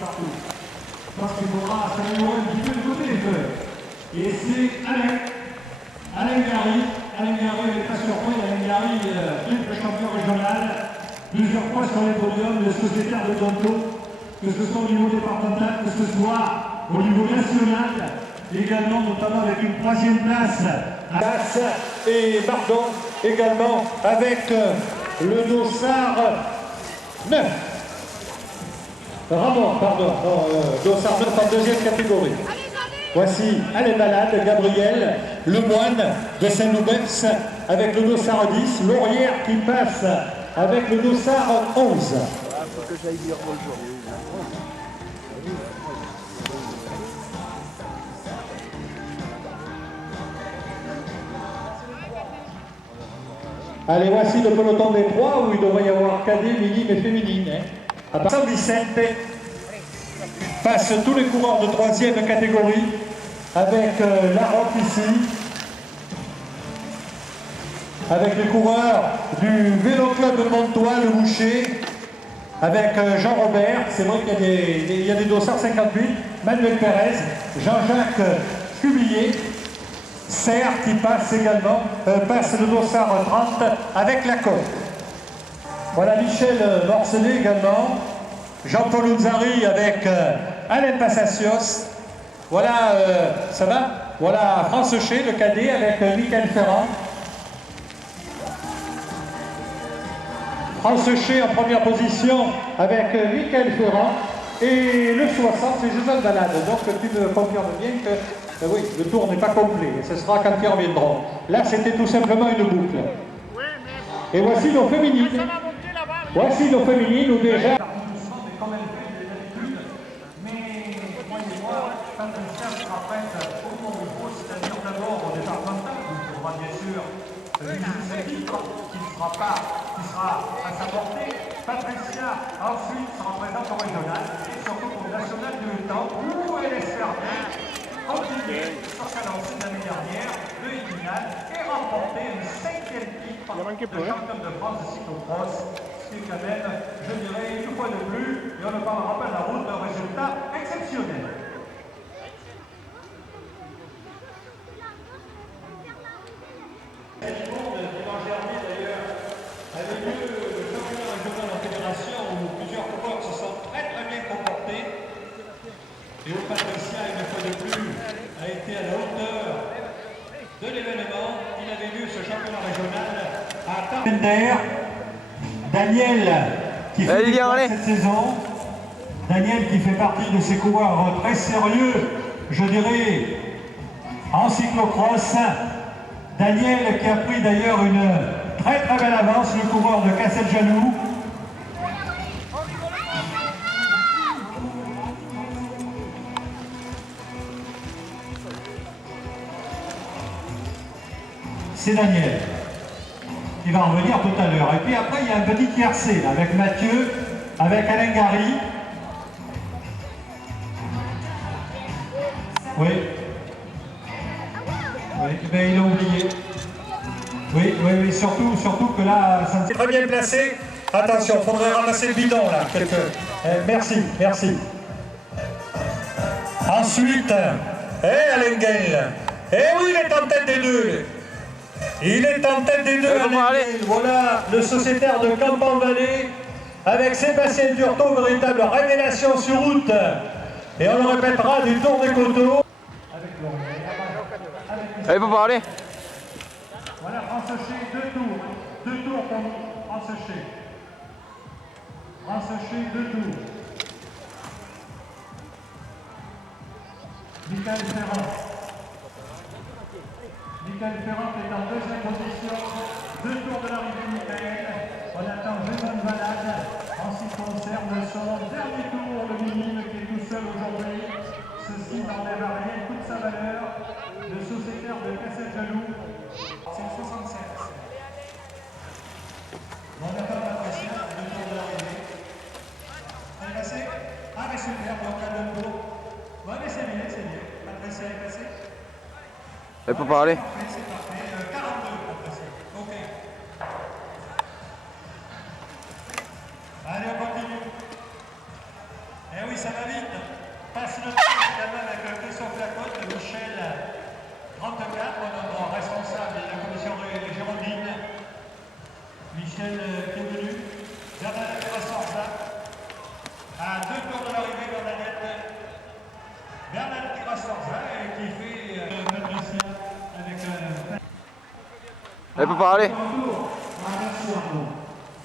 partout. Parce qu'il faudra s'améliorer un petit peu de côté des feuilles. Et c'est Alain Gary. Alain Gary n'est pas surpris. Alain Gary, triple champion régional, plusieurs fois sur les podiums, le sociétaire de Tonto, que ce soit au niveau départemental, que ce soit au niveau national, également notamment avec une 3e place à Das et pardon, également avec le dossard 9. Ramon, pardon, dossard 9 en 2e catégorie. Voici Allez Malade, Gabriel Lemoine de Saint-Loubès avec le dossard 10, Laurière qui passe avec le dossard 11. Il faut que j'aille dire bonjour. Allez, voici le peloton des trois où il devrait y avoir cadet, minime et féminine. À part Vicente passe tous les coureurs de 3e catégorie avec la Roque ici, avec les coureurs du Vélo Club de Montois, le Boucher, avec Jean-Robert, c'est vrai qu'il y a des dossards 58, Manuel Pérez, Jean-Jacques Cubillier, Serre qui passe également, passe le dossard 30 avec la côte. Voilà Michel Morcelet également, Jean-Paul Unzari avec Alain Passacios. Voilà, ça va? Voilà France Ché, le cadet avec Michael Ferrand. France Ché en première position avec Michael Ferrand. Et le 60, c'est Jason Balade. Donc tu me confirmes bien que oui, le tour n'est pas complet. Ce sera quand ils reviendront. Là, c'était tout simplement une boucle. Et voici nos féminines. Voici nos féminines où déjà... qui sera à sa portée. Patricia ensuite sera présente au régional et surtout au national de temps où elle espère bien continuer sur sa lancée de l'année dernière, le finale, et remporter une 5e titre de champion de France de cyclocross, ce qui est quand même, je dirais, une fois de plus, et on ne parlera pas de la route, d'un résultat exceptionnel. Et où Patricia, une fois de plus, a été à la hauteur de l'événement. Il avait vu ce championnat régional à Tarpender. Daniel, qui fait cette saison. Daniel qui fait partie de ces coureurs très sérieux, je dirais, en cyclocross. Daniel qui a pris d'ailleurs une très très belle avance, le coureur de Casteljanou. C'est Daniel qui va en venir tout à l'heure. Et puis après, il y a un petit tiercé là, avec Mathieu, avec Alain Gary. Oui. Oui, mais il a oublié. Oui, surtout que là, ça me... Très bien placé. Attention, il faudrait ramasser le bidon là. Merci. Ensuite, Alain Gaël. Oui, il est en tête des deux. Il est en tête des deux. Voilà le sociétaire de Campan-Vallée avec Sébastien Turtot, véritable révélation sur route. Et on le répétera du Tour des Coteaux. Allez, faut parler. Voilà France Ché, 2 tours. 2 tours pour nous, France Ché. France Ché, 2 tours. Michael Ferrand. Michael Ferrand est en 2e position. 2 tours de l'arrivée de Michael. On attend Jason Balade. En ce qui concerne son dernier tour, le minime qui est tout seul aujourd'hui. Ceci n'enlève à rien toute sa valeur. Le sociétaire de Casteljanou, c'est le 67. On attend Patricia, le tour de l'arrivée. Elle est passée? Ah, mais super, donc à deux tours. Ouais, mais c'est bien. Patricia est passée? Elle peut parler. C'est parfait. 42 pour passer. Ok. Allez, on continue. Eh oui, ça va vite. Passe le temps également avec Christophe Lacote, Michel 34, notre responsable de la commission Géraldine. Michel qui est venu. Bernadette Rassorza. À 2 tours de l'arrivée, Bernadette Rassorza qui fait Patricia avec. Elle peut parler.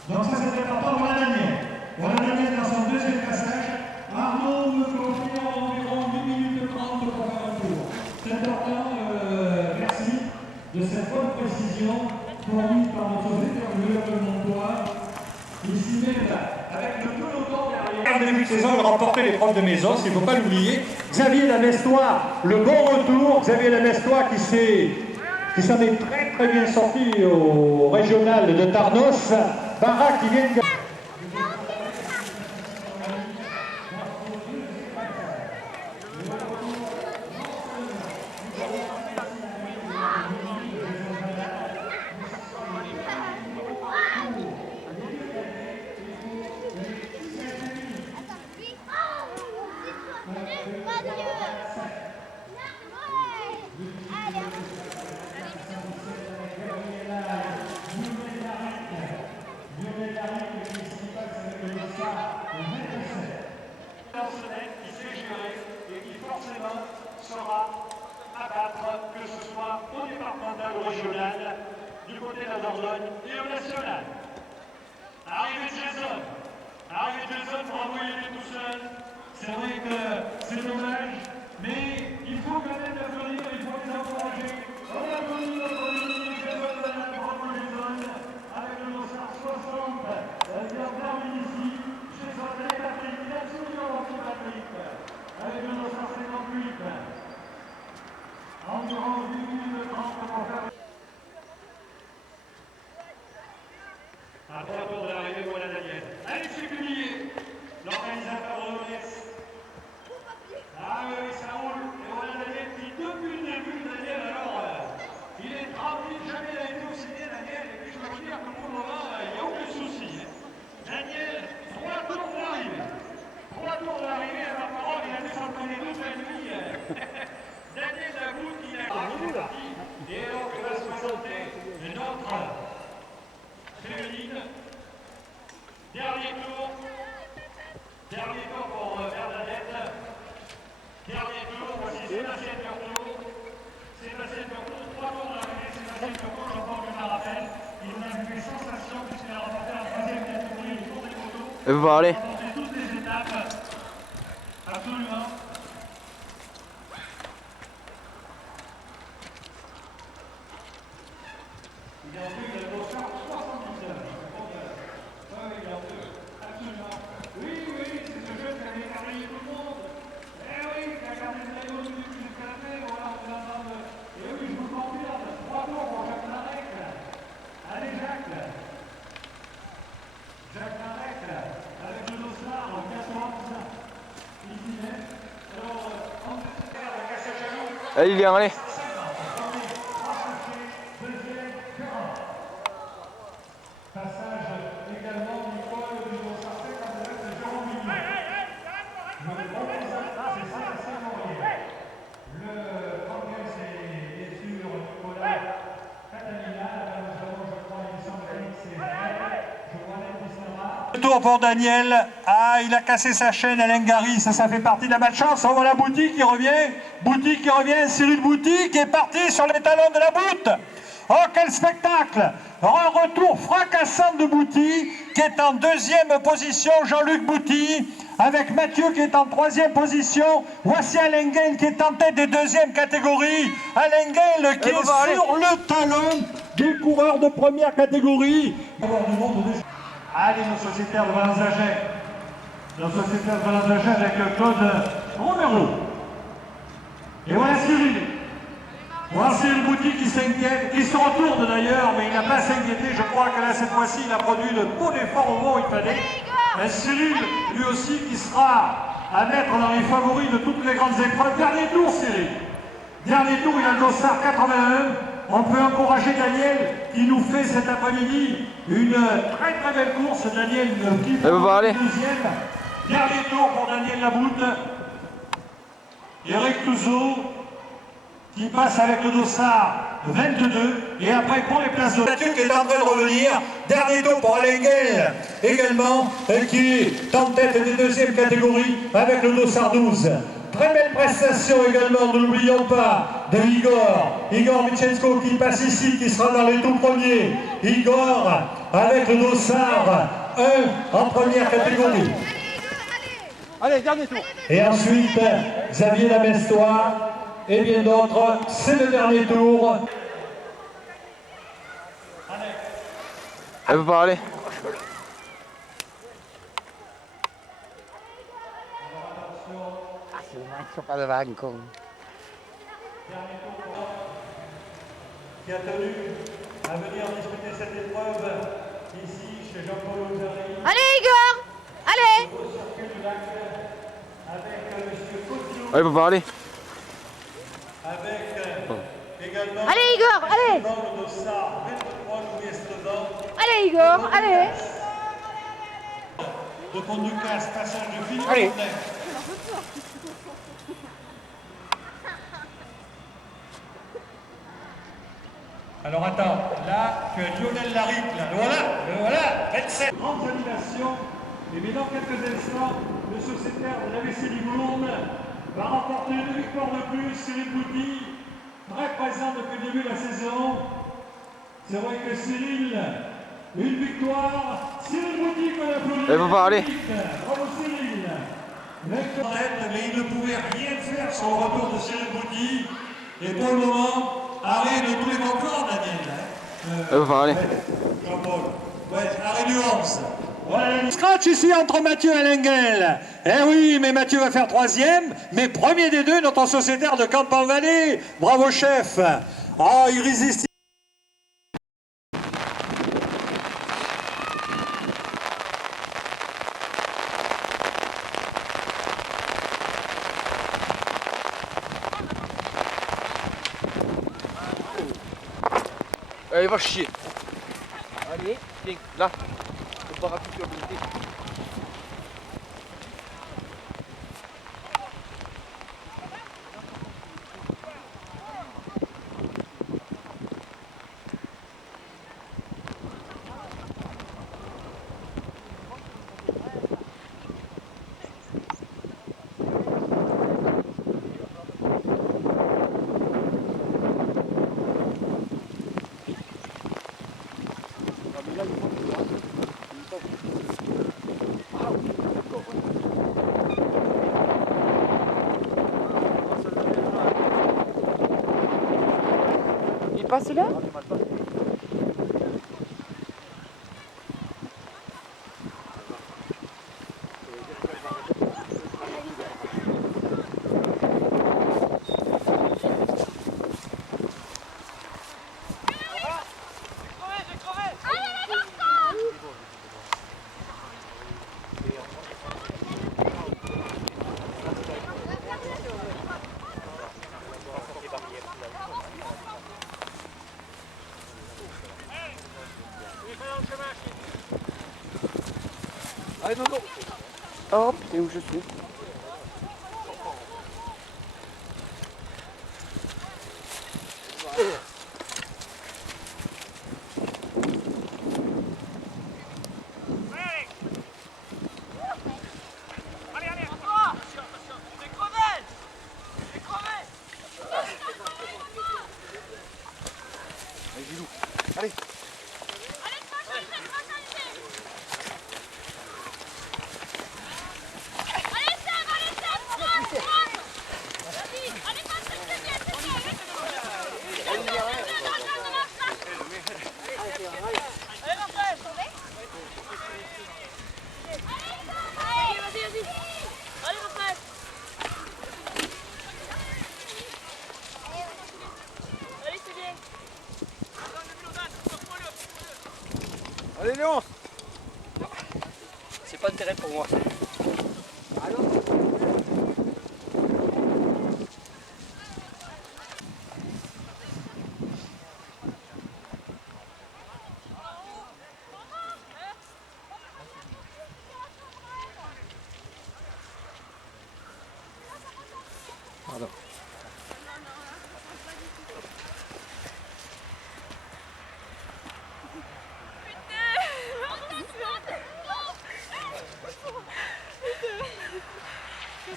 Donc ça c'était important pour la Daniel. Pour la Daniel dans son deuxième passage, Arnaud me confie environ 8 minutes 30 pour faire un tour. C'est important, merci de cette bonne précision fournie par notre vétérinaire de Montois. Ici même, avec le peloton derrière. En début de saison, il remportait l'épreuve de Mésos, il ne faut pas l'oublier. Xavier Lamestois, le bon retour. Xavier Lamestois qui s'en est très bien sorti au régional de Tarnos. Barra qui vient de... qui sait gérer et qui forcément saura abattre, que ce soit au départemental ou régional, du côté de la Dordogne et au national. Arrivée de Jason pour envoyer les tout seul. C'est vrai que c'est dommage, mais il faut quand même l'applaudir, il faut les encourager. On applaudit notre ami Jason de la Bravo Jason avec le dossard 60. Il a terminé ici. Jason et Patrick, il a absolument fait Patrick. Avec le dossard 58. Environ 8 minutes 30 pour faire. À 3 tours de l'arrivée pour la Daniel. Alexis Cuvillier, l'organisateur de l'ONS. Ah oui, ça roule. Et voilà Daniel qui, depuis le début, Daniel, alors, il est tranquille, jamais il a été aussi bien, Daniel. Et puis je peux vous dire que pour le moment, il n'y a aucun souci. Daniel, 3 tours de l'arrivée. 3 tours de l'arrivée, à ma parole, il a dû s'entraîner toute la nuit. Daniel Lagout, il a parti. Et alors, il va se présenter une autre féminine. Dernier tour pour Bernadette. Dernier tour, voici Sébastien Turtot. Sébastien Turtot, 3 tours de l'arrivée. Sébastien Turtot, j'entends que je me rappelle. Il en a fait sensation puisqu'il a remporté la 3e catégorie du Tour des Motos. Elle peut parler. Il a remporté toutes les étapes. Absolument. Il a fait le dossard 79. Il a fait, absolument. Oui, c'est ce jeu qui avait émerveillé tout le monde. Eh oui, qui a gardé le maillot du début jusqu'à la fin. Voilà, on est en train de... Et oui, je vous confirme, 3 tours pour Jacques Larec. Allez, Jacques. Jacques Larec, avec le dossard 14. Ici même. Alors, on va faire le cassage à l'eau. Allez, viens, allez. Passage également du col du dossard 59 de Jérôme Mignon. Le organisateur, c'est Sébastien Laurier. Le organe, c'est bien sûr Nicolas Catalina. Là, nous avons, je crois, il me semble que c'est vrai. Je vois les tour pour Daniel. Ah, il a cassé sa chaîne, Alain Gary, ça fait partie de la malchance. On voit la boutique qui revient. Cyril Boutique qui est parti sur les talons de la boute. Oh, quel spectacle! Un retour fracassant de Bouty, qui est en 2e position, Jean-Luc Bouty, avec Mathieu qui est en 3e position. Voici Alain Gail qui est en tête des 2e catégories. Alain Gail qui est sur le talon des coureurs de première catégorie. Allez, nos sociétaires de Valence-Agen. Nos sociétaires de Valence-Agen avec Claude Romero. Et voilà Cyril. Voilà Cyril Bouty qui s'inquiète, qui se retourne d'ailleurs, mais il n'a pas à s'inquiéter. Je crois que là, cette fois-ci, il a produit le bon effort au moment où il fallait. Et Cyril, lui aussi, qui sera à mettre dans les favoris de toutes les grandes épreuves. Dernier tour, Cyril. Dernier tour, il a le dossard 81. On peut encourager Daniel, qui nous fait cet après-midi une très belle course. Daniel qui est deuxième. Dernier tour pour Daniel Laboutte. Eric Touzeau qui passe avec le dossard 22. Et après pour les places de Mathieu qui est en train de revenir. Dernier tour pour Alain Guel également qui est en tête des deuxièmes catégories avec le dossard 12. Très belle prestation également, ne l'oublions pas, de Igor Michenko qui passe ici, qui sera dans les tout premiers. Igor avec le dossard 1 en première catégorie. Allez, dernier tour. Et ensuite, Xavier Lamestois et bien d'autres, c'est le dernier tour. Elle peut pas aller. C'est dommage, pas de vague, con. Qui a tenu à venir disputer cette épreuve ici chez Jean-Paul Ozari. Allez Igor, allez. Au circuit du lac avec monsieur Cotillo, Elle peut pas aller. avec également Allez Igor, allez. le dossard 23 Louis Esteban. Allez Igor, allez. De Pont-du-Casse, passage de Philippe Allez. Cornet. Alors attends, là, tu as Lionel Laric, là. Le voilà, 27. Grande animation. Et mais dans quelques instants, le sociétaire de l'AVC Libourne va remporter 2 victoires de plus. Cyril Bouty, très présent depuis le début de la saison. C'est vrai que Cyril, une victoire. Cyril Bouty qu'on applaudit. Elle peut pas aller. Bravo Cyril. Mais il ne pouvait rien faire sur le retour de Cyril Bouty. Et pour le moment, arrêt de tous les concours, Daniel. Elle peut pas aller. Jean-Paul. Ouais, arrêt du 11. Voilà, scratch ici entre Mathieu et Lenguel. Eh oui, mais Mathieu va faire 3e, mais premier des deux, notre sociétaire de Campan-Vallée. Bravo chef. Ah, il résiste. Allez, va chier. Allez, viens, là. Le parapluie sur le côté. Il passe là? Allez, Dodo. Hop, et où je suis. Allez, Gilou. Allez. Allez, Léon. C'est pas de terrain pour moi. Pardon.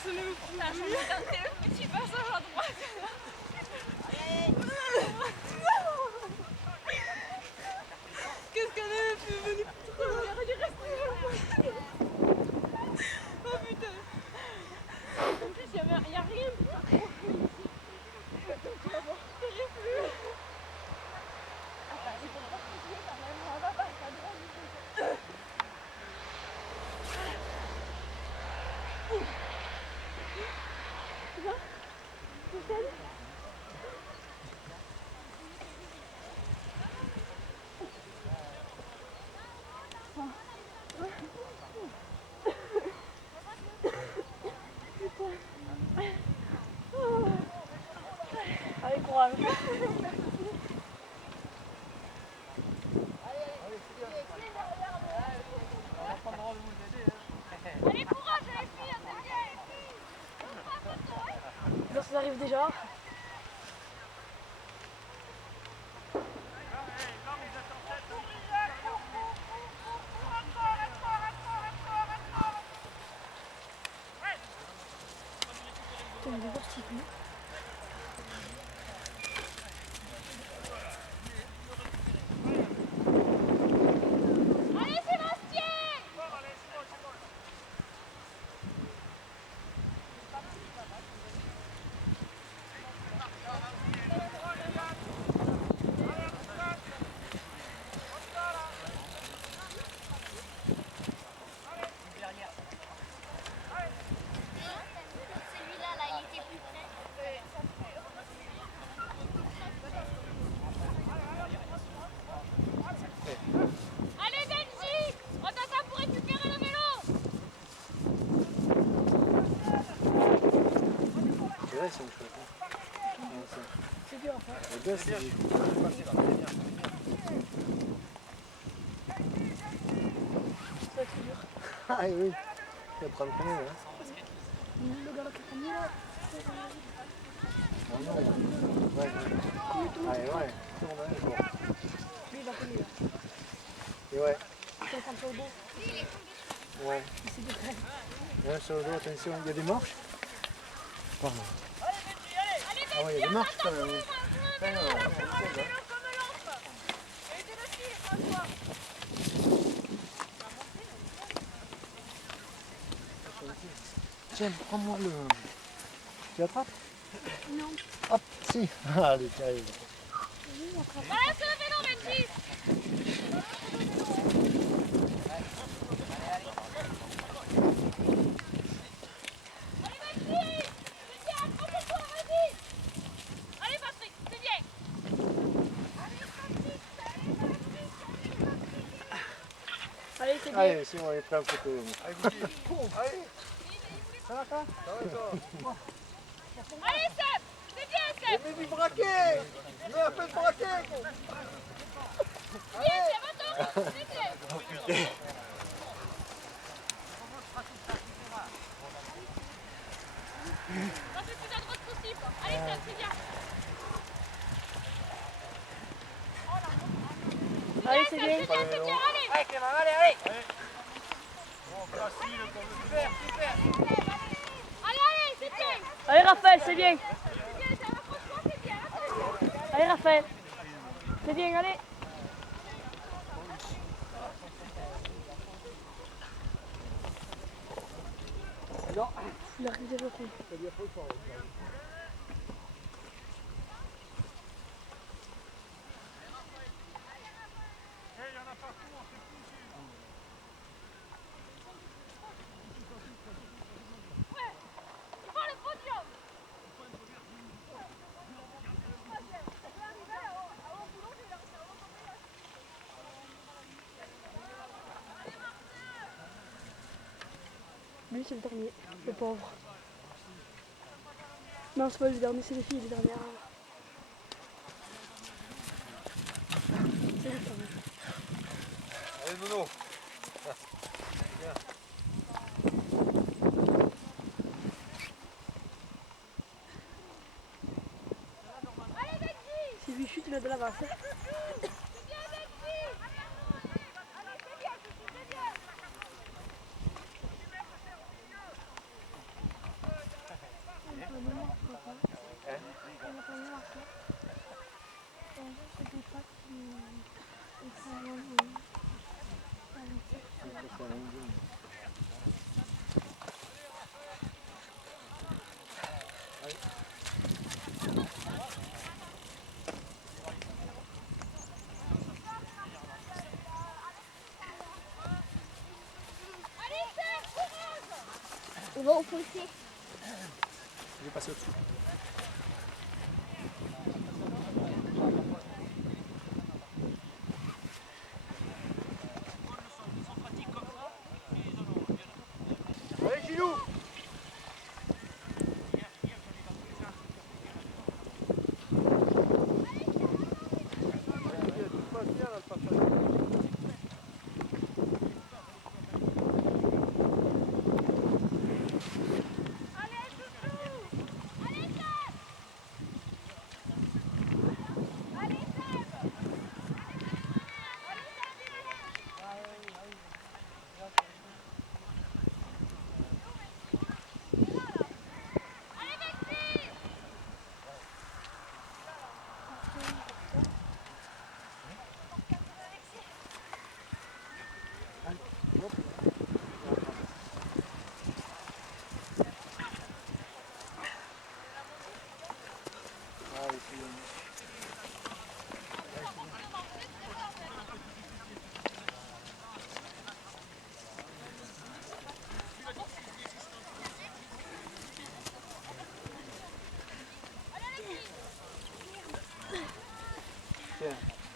Le petit passage à droite. Qu'est-ce qu'on avait fait venir? Oh putain. En plus, il y a rien. Allez, courage. Allez, courage, les filles, c'est bien, les filles. Donc, ça arrive déjà. Allez, Sébastien! Celui-là, là, il était plus près. Allez, Benji! On t'attend pour récupérer le vélo! C'est vrai, c'est une chouette. C'est dur, enfin. Le gars, c'est... Ça va être dur. Ah oui, il va prendre premier, hein. Le gars là qui est premier là. Ah non, ouais. Ah ouais, tourne un jour. Lui, il va premier là. Et ouais, Il va prendre sur le dos. ouais. Il s'est déclaré. Là, sur le dos, attention, il y a des marches. Pardon. Allez, Ah ouais, il y a des marches quand même. prends le vélo comme l'autre! Aidez le fil, François! Tiens, prends-moi le... Tu attrapes? Non. Hop, si. Allez, tiens. Balance le vélo, Benji! Allez, Benji! Benji, accroche-toi, vas-y! Allez, Patrick, c'est bien! Allez, c'est bien. Allez, c'est bon, il est prêt un photo. Allez, Seb! C'est bien, Seb! Mais du braquet! Mais un peu de braquet! Bien, Seb, attends! C'est bien! On fait plus à droite possible! Allez, Seb, c'est bien! Allez, c'est bien. C'est bien, allez! Allez, Clément, allez! Allez, c'est bien! Allez, Raphaël, c'est bien. C'est bien, ça va, franchement, c'est bien! Allez, Raphaël. C'est bien, allez. Il arrive déjà plus. Il faut le podium! Lui, c'est le dernier, le pauvre. Non, c'est pas le dernier, c'est les filles, les dernières. C'est le dernier. Allez, Nono! de la vache. On va au fossé. Je vais passer au-dessus. Allez, Gilou!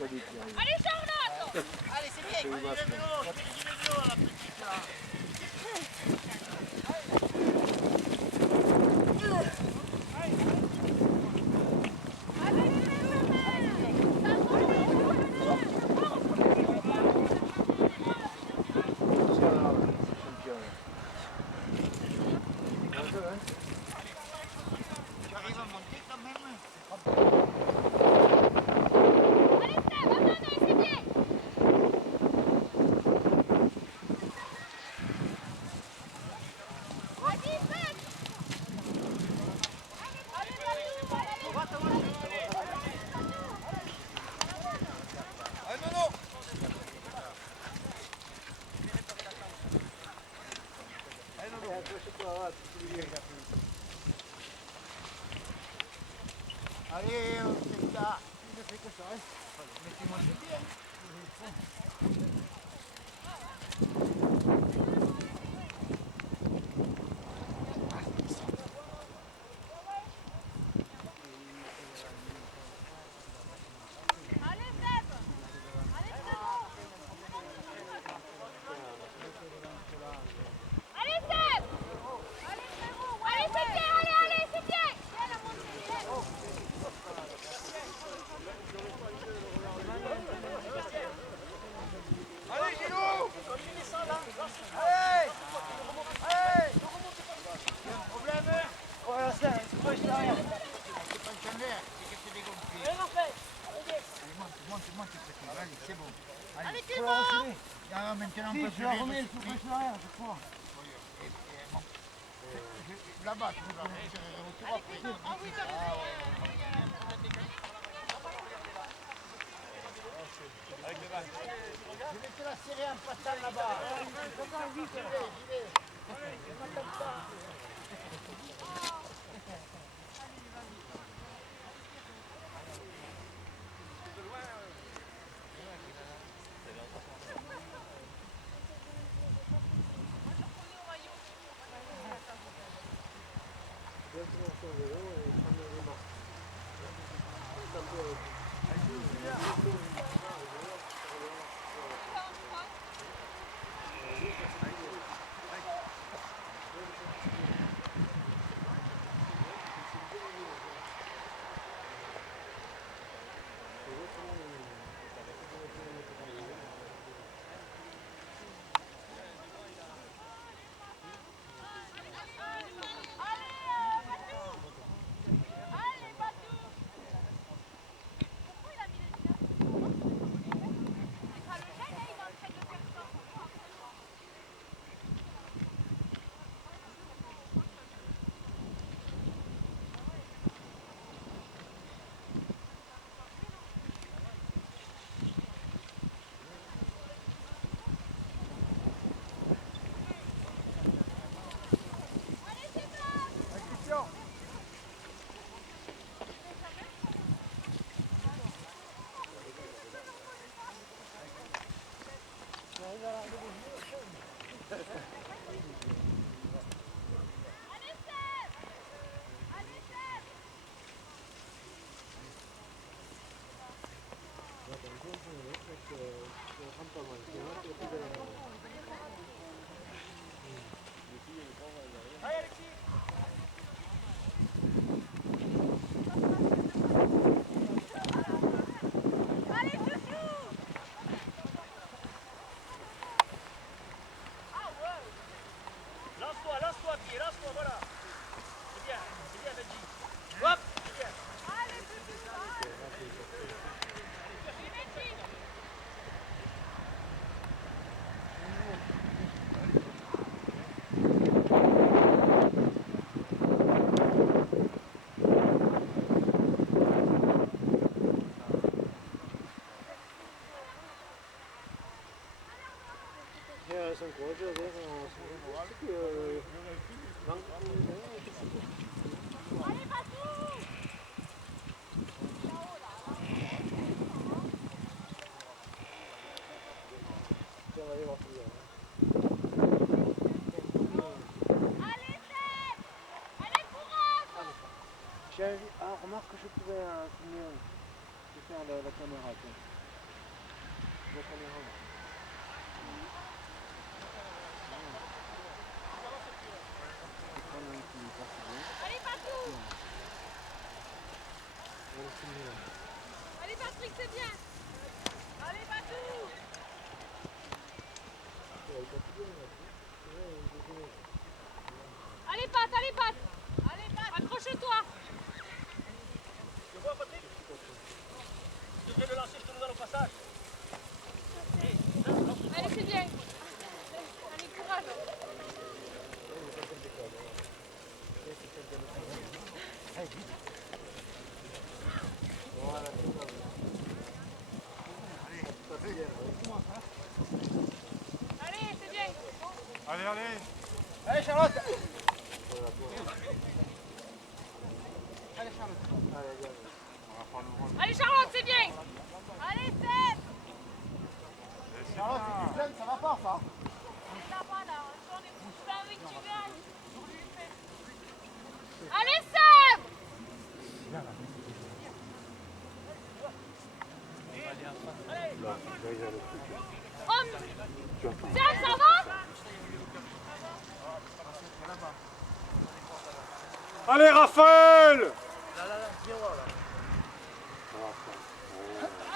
Allez, Charlotte! Allez, c'est bien! Allez, le vélo! Le vélo, la petite là! J'arrive à monter quand même. Allez, c'est ça. Il ne fait que ça. Mettez-moi le pied. Allez, Gilou! Continue ça là. Allez! Allez! Il y a un problème? Voilà, c'est pas une arrière. C'est pas une chandelle, c'est que c'est dégonflé. Allez, Raphaël! Allez, monte, allez, c'est bon. Allez, Clément! Ah, maintenant, on peut se remettre sur pression arrière, je crois. Là-bas, tu vas retirer après. Ah oui, je vais te la serrer en passant là-bas. J'y vais. Allez, Patou! Allez, Seb! Allez, courage! Ah, remarque que je pouvais filmer. Je vais faire la caméra. Tiens. La caméra. Allez, Patou! Allez, Patrick, c'est bien! Allez, Patou! Allez, Pat, allez, Pat! Allez, Pat! Accroche-toi! Tu vois, Patrick? Tu devrais le lancer, je te le donne au passage. Allez, c'est bien! Allez, courage! Allez, c'est bien! Allez, allez. Allez, Charlotte! Allez, Charlotte, c'est bien! Allez, Seb! Charlotte, c'est plein, ça va pas, ça? Ça va là, j'en ai pas envie que tu gagnes. Allez, Seb! Seb, ça va? Allez, Raphaël.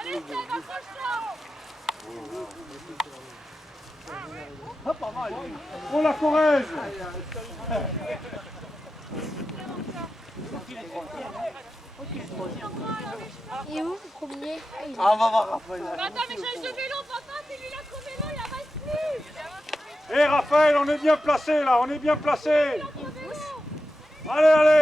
Allez, Seb, accroche-toi! Oh, la Corrèze. Il est où le premier? Ah, on va voir Raphaël. Attends, mais change de vélo, papa, c'est lui là qu'au vélo, il avance plus! Hé, Raphaël, on est bien placé là, on est bien placé. Allez, allez.